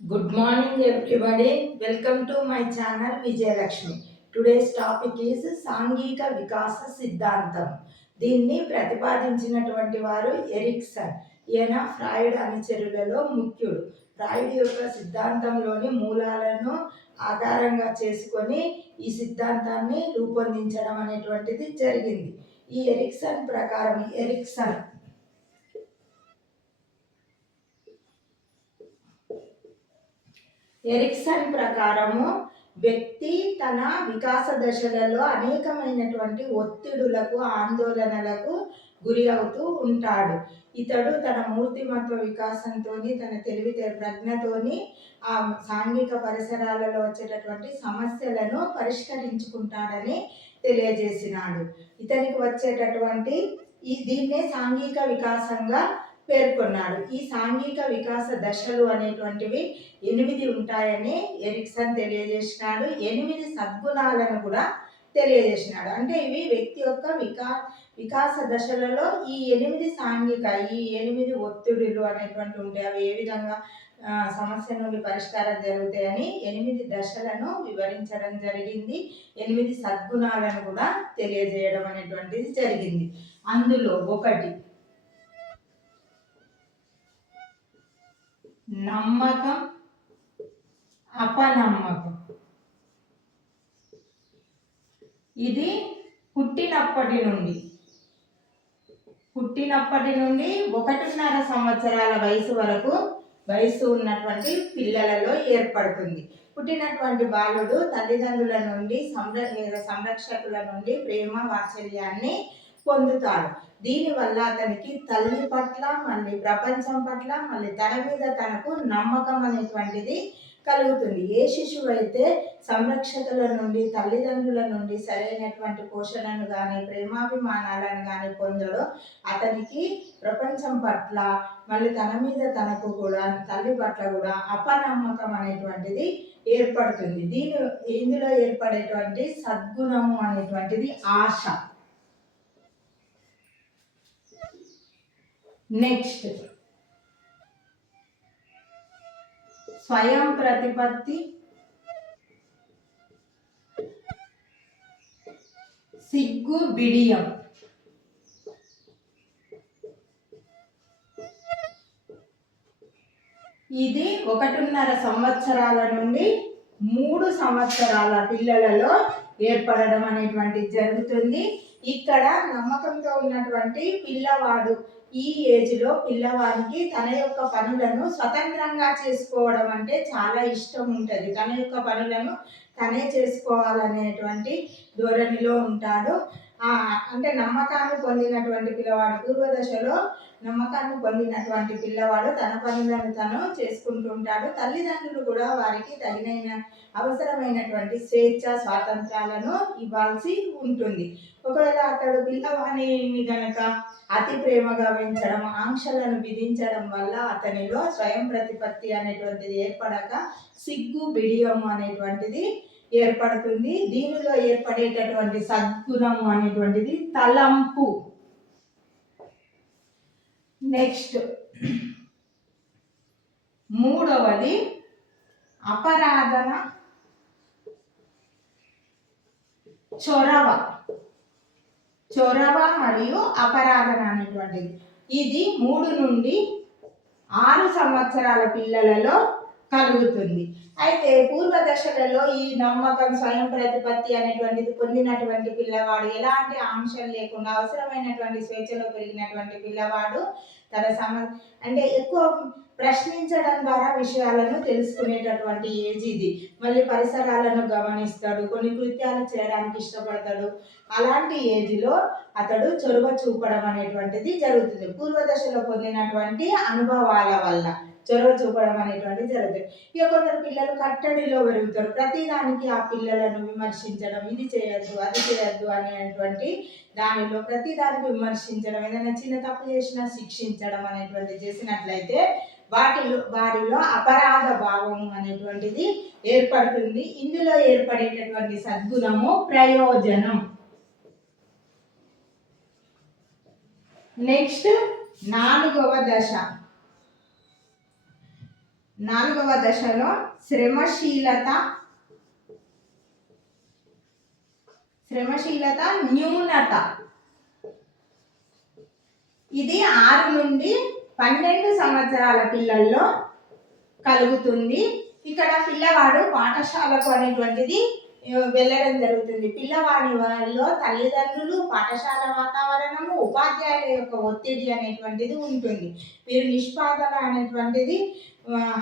Good morning, everybody. Welcome to my channel Vijayalakshmi. Today's topic is సాంఘిక వికాస సిద్ధాంతం దీన్ని ప్రతిపాదించినటువంటి వారు ఎరిక్సన్ ఈయన ఫ్రాయిడ్ అనుచరులలో ముఖ్యుడు ఫ్రాయిడ్ యొక్క సిద్ధాంతంలోని మూలాలను ఆధారంగా చేసుకొని ఈ సిద్ధాంతాన్ని రూపొందించడం అనేటువంటిది జరిగింది ఈ ఎరిక్సన్ ప్రకారం ఎరిక్సన్ ఎరిక్సన్ ప్రకారము వ్యక్తి తన వికాస దశలలో అనేకమైనటువంటి ఒత్తిడులకు ఆందోళనలకు గురి అవుతూ ఉంటాడు. ఇతడు తన మూర్తిమత్వ వికాసంతో తన తెలివి ప్రజ్ఞతోని ఆ సాంఘిక పరిసరాలలో వచ్చేటటువంటి సమస్యలను పరిష్కరించుకుంటాడని తెలియజేసినాడు. ఇతనికి వచ్చేటటువంటి ఈ దీన్నే సాంఘిక వికాసంగా పేర్కొన్నాడు. ఈ సాంఘిక వికాస దశలు అనేటువంటివి ఎనిమిది ఉంటాయని ఎరిక్సన్ తెలియజేసినాడు. ఎనిమిది సద్గుణాలను కూడా తెలియజేసినాడు. అంటే ఇవి వ్యక్తి యొక్క వికా వికాస దశలలో ఈ ఎనిమిది సాంఘిక ఈ ఎనిమిది ఒత్తిడులు అనేటువంటి ఉంటాయి. అవి ఏ విధంగా సమస్య నుండి పరిష్కారం జరుగుతాయని ఎనిమిది దశలను వివరించడం జరిగింది. ఎనిమిది సద్గుణాలను కూడా తెలియజేయడం అనేటువంటిది జరిగింది. అందులో ఒకటి నమ్మకం అపనమ్మకం. ఇది పుట్టినప్పటి నుండి. పుట్టినప్పటి నుండి ఒకటిన్నర సంవత్సరాల వయసు వరకు వయసు ఉన్నటువంటి పిల్లలలో ఏర్పడుతుంది. పుట్టినటువంటి బాలుడు తల్లిదండ్రుల నుండి సంరక్షకుల నుండి ప్రేమ వాత్సల్యాన్ని పొందుతాడు. దీనివల్ల అతనికి తల్లి పట్ల మళ్ళీ ప్రపంచం పట్ల మళ్ళీ తన మీద తనకు నమ్మకం అనేటువంటిది కలుగుతుంది. ఏ శిశువు అయితే సంరక్షకుల నుండి తల్లిదండ్రుల నుండి సరైనటువంటి పోషణను కానీ ప్రేమాభిమానాలను కానీ పొందడో అతనికి ప్రపంచం పట్ల మళ్ళీ తన మీద తనకు కూడా తల్లి పట్ల కూడా అపనమ్మకం అనేటువంటిది ఏర్పడుతుంది. దీని ఇందులో ఏర్పడేటువంటి సద్గుణము అనేటువంటిది ఆశ. నెక్స్ట్ స్వయం ప్రతిపత్తి సిగ్గు బిడియం ఇది ఒకటిన్నర సంవత్సరాల నుండి మూడు సంవత్సరాల పిల్లలలో ఏర్పడడం అనేటువంటిది జరుగుతుంది. ఇక్కడ నమ్మకంతో ఉన్నటువంటి పిల్లవాడు ఈ ఏజ్లో పిల్లవాడికి తన యొక్క పనులను స్వతంత్రంగా చేసుకోవడం అంటే చాలా ఇష్టం ఉంటుంది. తన యొక్క పనులను తనే చేసుకోవాలనేటువంటి ధోరణిలో ఉంటాడు. అంటే నమ్మకాన్ని పొందినటువంటి పిల్లవాడు పూర్వదశలో నమ్మకాన్ని పొందినటువంటి పిల్లవాడు తన పనులను తను చేసుకుంటుంటాడు తల్లిదండ్రులు కూడా వారికి తగిన అవసరమైనటువంటి స్వేచ్ఛ స్వాతంత్రాలను ఇవ్వాల్సి ఉంటుంది. ఒకవేళ అతడు పిల్లవాణిని గనక అతి ప్రేమగా పెంచడం ఆంక్షలను విధించడం వల్ల అతనిలో స్వయం ప్రతిపత్తి అనేటువంటిది ఏర్పడక సిగ్గు బిడియం అనేటువంటిది ఏర్పడుతుంది. దీనిలో ఏర్పడేటటువంటి సద్గుణం అనేటువంటిది తలంపు. నెక్స్ట్. మూడవది అపరాధన చొరవ. చొరవ మరియు అపరాధన అనేటువంటిది. ఇది మూడు నుండి ఆరు సంవత్సరాల పిల్లలలో కలుగుతుంది. అయితే పూర్వ దశలలో ఈ నమ్మకం స్వయం ప్రతిపత్తి అనేటువంటిది పొందినటువంటి పిల్లవాడు ఎలాంటి ఆంశం లేకుండా అవసరమైనటువంటి స్వేచ్ఛలో పెరిగినటువంటి పిల్లవాడు తన సమ అంటే ఎక్కువ ప్రశ్నించడం ద్వారా విషయాలను తెలుసుకునేటటువంటి ఏజ్ ఇది. మళ్ళీ పరిసరాలను గమనిస్తాడు కొన్ని కృత్యాలు చేయడానికి ఇష్టపడతాడు. అలాంటి ఏజ్లో అతడు చొరవ చూపడం అనేటువంటిది జరుగుతుంది. పూర్వదశలో పొందినటువంటి అనుభవాల వల్ల. చొరవ చూపడం అనేటువంటి జరుగుతుంది. ఇక కొందరు పిల్లలు కట్టడిలో పెరుగుతారు. ప్రతిదానికి ఆ పిల్లలను విమర్శించడం ఇది చేయొద్దు అది చేయొద్దు అనేటువంటి దానిలో ప్రతిదానికి విమర్శించడం ఏదైనా చిన్న తప్పు చేసినా శిక్షించడం అనేటువంటి చేసినట్లయితే వాటిలో వారిలో అపరాధ భావము అనేటువంటిది ఏర్పడుతుంది. ఇందులో ఏర్పడేటటువంటి సద్గుణము ప్రయోజనం. నెక్స్ట్ నాలుగవ దశ. నాలుగవ దశలో శ్రమశీలత. శ్రమశీలత న్యూనత. ఇది ఆరు నుండి పన్నెండు సంవత్సరాల పిల్లల్లో కలుగుతుంది. ఇక్కడ పిల్లవాడు పాఠశాలకు అనేటువంటిది వెళ్ళడం జరుగుతుంది. పిల్లవాడి వారిలో తల్లిదండ్రులు పాఠశాల వాతావరణము ఉపాధ్యాయుల యొక్క ఒత్తిడి అనేటువంటిది ఉంటుంది. వీరు నిష్పాదన అనేటువంటిది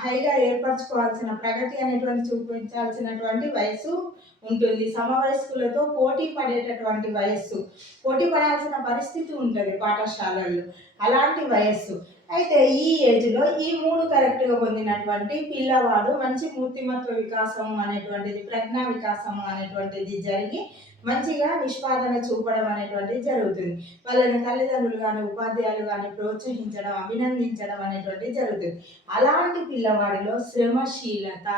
హైగా ఏర్పరచుకోవాల్సిన ప్రగతి అనేటువంటి చూపించాల్సినటువంటి వయసు ఉంటుంది. సమవయస్కులతో పోటీ పడేటటువంటి వయస్సు. పోటీ పడాల్సిన పరిస్థితి ఉంటుంది పాఠశాలల్లో. అలాంటి వయస్సు. అయితే ఈ ఏజ్లో ఈ మూడు కరెక్ట్గా పొందినటువంటి పిల్లవాడు మంచి మూర్తిమత్వ వికాసం అనేటువంటిది ప్రజ్ఞా వికాసం అనేటువంటిది జరిగి మంచిగా నిష్పాదన చూపడం అనేటువంటిది జరుగుతుంది. వాళ్ళని తల్లిదండ్రులు కానీ ఉపాధ్యాయులు కానీ ప్రోత్సహించడం అభినందించడం అనేటువంటిది జరుగుతుంది. అలాంటి పిల్లవాడిలో శ్రమశీలత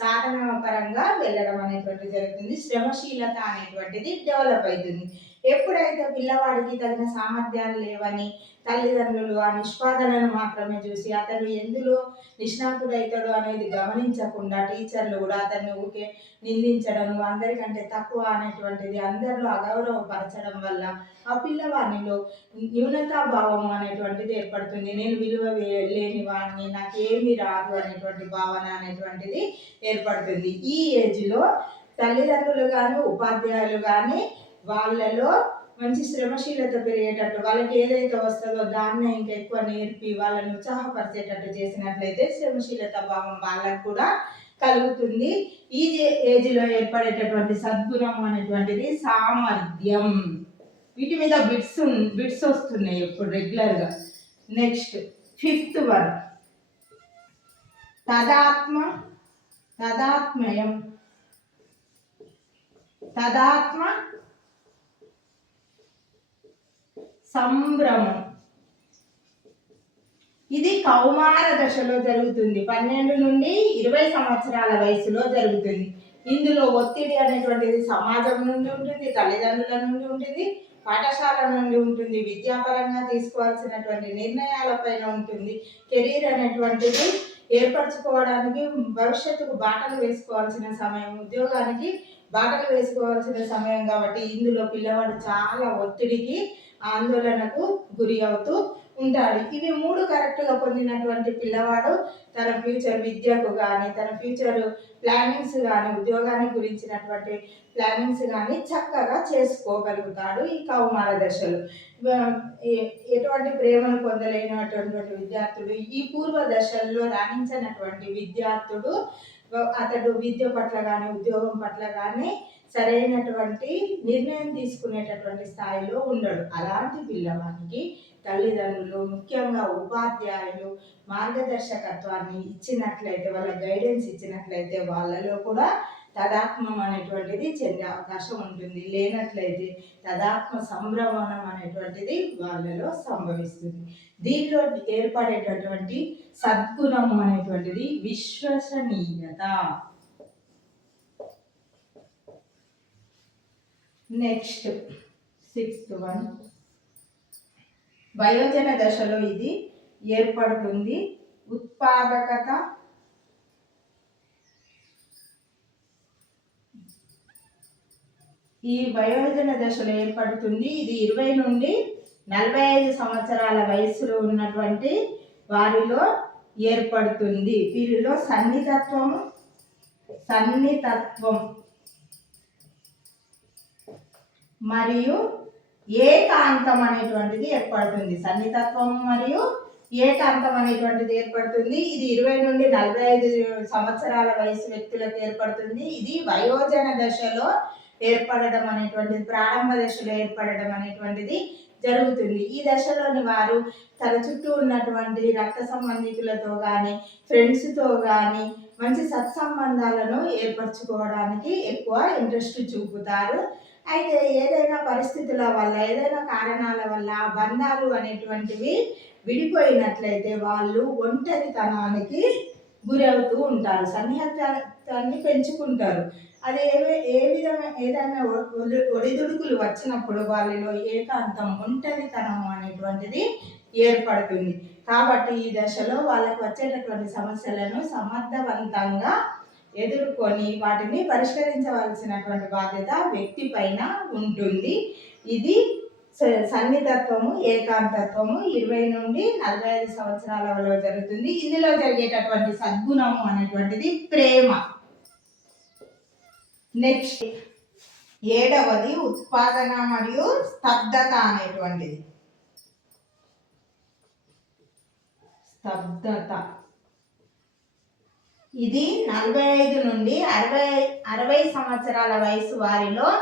సాధన పరంగా వెళ్ళడం అనేటువంటిది జరుగుతుంది. శ్రమశీలత అనేటువంటిది డెవలప్ అవుతుంది. ఎప్పుడైతే పిల్లవాడికి తగిన సామర్థ్యాలు లేవని తల్లిదండ్రులు ఆ నిష్పాదనను మాత్రమే చూసి అతను ఎందులో నిష్ణాతుడైతాడు అనేది గమనించకుండా టీచర్లు కూడా అతన్ని ఊకే నిందించడం అందరికంటే తక్కువ అనేటువంటిది అందరిలో అగౌరవపరచడం వల్ల ఆ పిల్లవాడిలో న్యూనతాభావం అనేటువంటిది ఏర్పడుతుంది. నేను విలువ లేని వాడిని నాకేమీ రాదు అనేటువంటి భావన అనేటువంటిది ఏర్పడుతుంది. ఈ ఏజ్లో తల్లిదండ్రులు కానీ ఉపాధ్యాయులు కానీ వాళ్ళలో మంచి శ్రమశీలత పెరిగేటట్టు వాళ్ళకి ఏదైతే వస్తుందో దాన్నే ఇంకా ఎక్కువ నేర్పి వాళ్ళని ఉత్సాహపరిచేటట్టు చేసినట్లయితే శ్రమశీలత భావం వాళ్ళకు కూడా కలుగుతుంది. ఈ ఏజ్లో ఏర్పడేటటువంటి సద్గుణం అనేటువంటిది సామర్థ్యం. వీటి మీద బిట్స్ బిట్స్ వస్తున్నాయి ఇప్పుడు రెగ్యులర్గా. Next fifth one. తదాత్మ తదాత్మయం. తదాత్మ సంభ్రమం. ఇది కౌమార దశలో జరుగుతుంది. పన్నెండు నుండి ఇరవై సంవత్సరాల వయసులో జరుగుతుంది. ఇందులో ఒత్తిడి అనేటువంటిది సమాజం నుండి ఉంటుంది తల్లిదండ్రుల నుండి ఉంటుంది పాఠశాల నుండి ఉంటుంది విద్యాపరంగా తీసుకోవాల్సినటువంటి నిర్ణయాలపైన ఉంటుంది. కెరీర్ అనేటువంటిది ఏర్పరచుకోవడానికి భవిష్యత్తుకు బాటలు వేసుకోవాల్సిన సమయం ఉద్యోగానికి బాటలు వేసుకోవాల్సిన సమయం కాబట్టి ఇందులో పిల్లవాడు చాలా ఒత్తిడికి ఆందోళనకు గురి అవుతూ ఉంటాడు. ఇవి మూడు కరెక్ట్గా పొందినటువంటి పిల్లవాడు తన ఫ్యూచర్ విద్యకు కానీ తన ఫ్యూచర్ ప్లానింగ్స్ కానీ ఉద్యోగానికి గురించినటువంటి ప్లానింగ్స్ కానీ చక్కగా చేసుకోగలుగుతాడు ఈ కౌమార దశలు. ఎటువంటి ప్రేమను పొందలేనటువంటి విద్యార్థుడు ఈ పూర్వ దశల్లో రాణించినటువంటి విద్యార్థుడు అతడు విద్య పట్ల కానీ ఉద్యోగం పట్ల కానీ సరైనటువంటి నిర్ణయం తీసుకునేటటువంటి స్థాయిలో ఉండడు. అలాంటి పిల్లవానికి తల్లిదండ్రులు ముఖ్యంగా ఉపాధ్యాయులు మార్గదర్శకత్వాన్ని ఇచ్చినట్లయితే వాళ్ళ గైడెన్స్ ఇచ్చినట్లయితే వాళ్ళలో కూడా తదాత్మం అనేటువంటిది చెందే అవకాశం ఉంటుంది. లేనట్లయితే తదాత్మ సంభ్రమణం అనేటువంటిది వాళ్ళలో సంభవిస్తుంది. దీనిలో ఏర్పడేటటువంటి సద్గుణం అనేటువంటిది విశ్వసనీయత. Next sixth one. వయోజన దశలో ఇది ఏర్పడుతుంది. ఉత్పాదకత ఈ వయోజన దశలో ఏర్పడుతుంది. ఇది ఇరవై నుండి నలభై ఐదు సంవత్సరాల వయసులో ఉన్నటువంటి వారిలో ఏర్పడుతుంది. వీరిలో సన్నితత్వము సన్నితత్వం మరియు ఏకాంతం అనేటువంటిది ఏర్పడుతుంది. సన్నితత్వం మరియు ఏకాంతం అనేటువంటిది ఏర్పడుతుంది. ఇది ఇరవై నుండి నలభై ఐదు సంవత్సరాల వయసు వ్యక్తులకు ఏర్పడుతుంది. ఇది వయోజన దశలో ఏర్పడడం అనేటువంటిది ప్రారంభ దశలో ఏర్పడడం అనేటువంటిది జరుగుతుంది. ఈ దశలోని వారు తన చుట్టూ ఉన్నటువంటి రక్త సంబంధికులతో కానీ ఫ్రెండ్స్తో కానీ మంచి సత్సంబంధాలను ఏర్పరచుకోవడానికి ఎక్కువ ఇంట్రెస్ట్ చూపుతారు. అయితే ఏదైనా పరిస్థితుల వల్ల ఏదైనా కారణాల వల్ల బంధాలు అనేటువంటివి విడిపోయినట్లయితే వాళ్ళు ఒంటరితనానికి గురవుతూ ఉంటారు. సన్నిహితాన్ని పెంచుకుంటారు. అది ఏ ఏ విధమైన ఏదైనా ఒడిదుడుకులు వచ్చినప్పుడు వాళ్ళలో ఏకాంతం ఒంటరితనం అనేటువంటిది ఏర్పడుతుంది. కాబట్టి ఈ దశలో వాళ్ళకు వచ్చేటటువంటి సమస్యలను సమర్థవంతంగా ఎదుర్కొని వాటిని పరిష్కరించవలసినటువంటి బాధ్యత వ్యక్తి పైన ఉంటుంది. ఇది స- ఏకాంతత్వము ఇరవై నుండి నలభై ఐదు సంవత్సరాలలో జరుగుతుంది. ఇందులో జరిగేటటువంటి సద్గుణము అనేటువంటిది ప్రేమ. నెక్స్ట్ ఏడవది ఉత్పాదన మరియు స్తబ్దత అనేటువంటిది. స్తబ్దత. ఇది నలభై ఐదు నుండి అరవై అరవై సంవత్సరాల వయసు వారిలో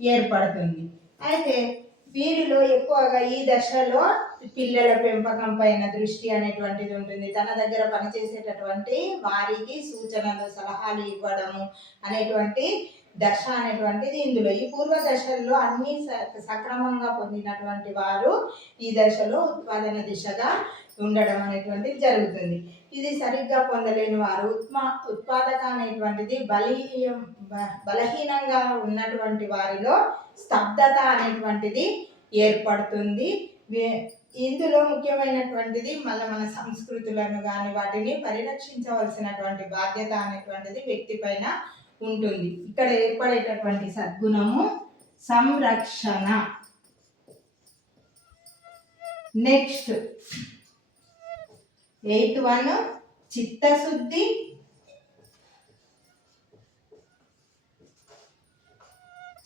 ఏర్పడుతుంది. అయితే వీరిలో ఎక్కువగా ఈ దశలో పిల్లల పెంపకం పైన దృష్టి అనేటువంటిది ఉంటుంది. తన దగ్గర పనిచేసేటటువంటి వారికి సూచనలు సలహాలు ఇవ్వడము అనేటువంటి దశ అనేటువంటిది ఇందులో. ఈ పూర్వ దశల్లో అన్ని స- సక్రమంగా పొందినటువంటి వారు ఈ దశలో ఉత్పాదన దిశగా ఉండడం అనేటువంటిది జరుగుతుంది. ఇది సరిగ్గా పొందలేని వారు. ఉత్మా ఉత్పాదక అనేటువంటిది బలి బ- బలహీనంగా ఉన్నటువంటి వారిలో స్తబ్దత అనేటువంటిది ఏర్పడుతుంది. ఇందులో ముఖ్యమైనటువంటిది మళ్ళీ మన సంస్కృతులను కానీ వాటిని పరిరక్షించవలసినటువంటి బాధ్యత అనేటువంటిది వ్యక్తి పైన ఉంటుంది. ఇక్కడ ఏర్పడేటటువంటి సద్గుణము సంరక్షణ. నెక్స్ట్. ఎయిత్ వన్ చిత్తశుద్ధి.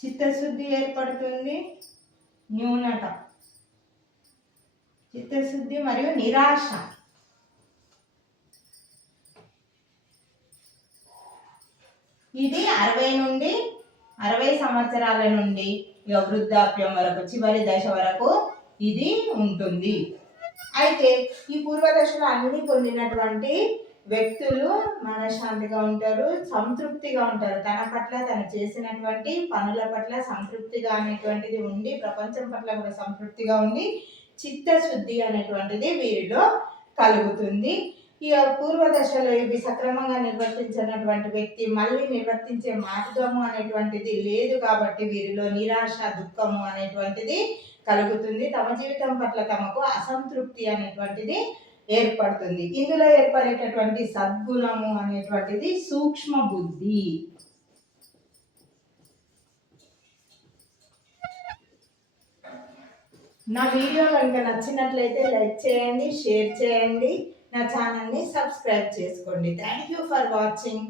చిత్తశుద్ధి ఏర్పడుతుంది న్యూనత. చిత్తశుద్ధి మరియు నిరాశ. ఇది అరవై నుండి అరవై సంవత్సరాల నుండి ఇక వృద్ధాప్యం వరకు చివరి దశ వరకు ఇది ఉంటుంది. అయితే ఈ పూర్వ దశలో అన్ని పొందినటువంటి వ్యక్తులు మనశ్శాంతిగా ఉంటారు సంతృప్తిగా ఉంటారు. తన పట్ల తను చేసినటువంటి పనుల పట్ల సంతృప్తిగా అనేటువంటిది ఉండి ప్రపంచం పట్ల కూడా సంతృప్తిగా ఉండి చిత్తశుద్ధి అనేటువంటిది వీరిలో కలుగుతుంది. ఇక పూర్వ దశలో ఇవి సక్రమంగా నిర్వర్తించినటువంటి వ్యక్తి మళ్ళీ నిర్వర్తించే మార్గము అనేటువంటిది లేదు కాబట్టి వీరిలో నిరాశ దుఃఖము అనేటువంటిది కలుగుతుంది. తమ జీవితం పట్ల తమకు అసంతృప్తి అనేటువంటిది ఏర్పడుతుంది. ఇందులో ఏర్పడేటటువంటి సద్గుణము అనేటువంటిది సూక్ష్మ బుద్ధి. నా వీడియో కనుక నచ్చినట్లయితే లైక్ చేయండి షేర్ చేయండి. నా ఛానల్ని సబ్స్క్రైబ్ చేసుకోండి. Thank you for watching.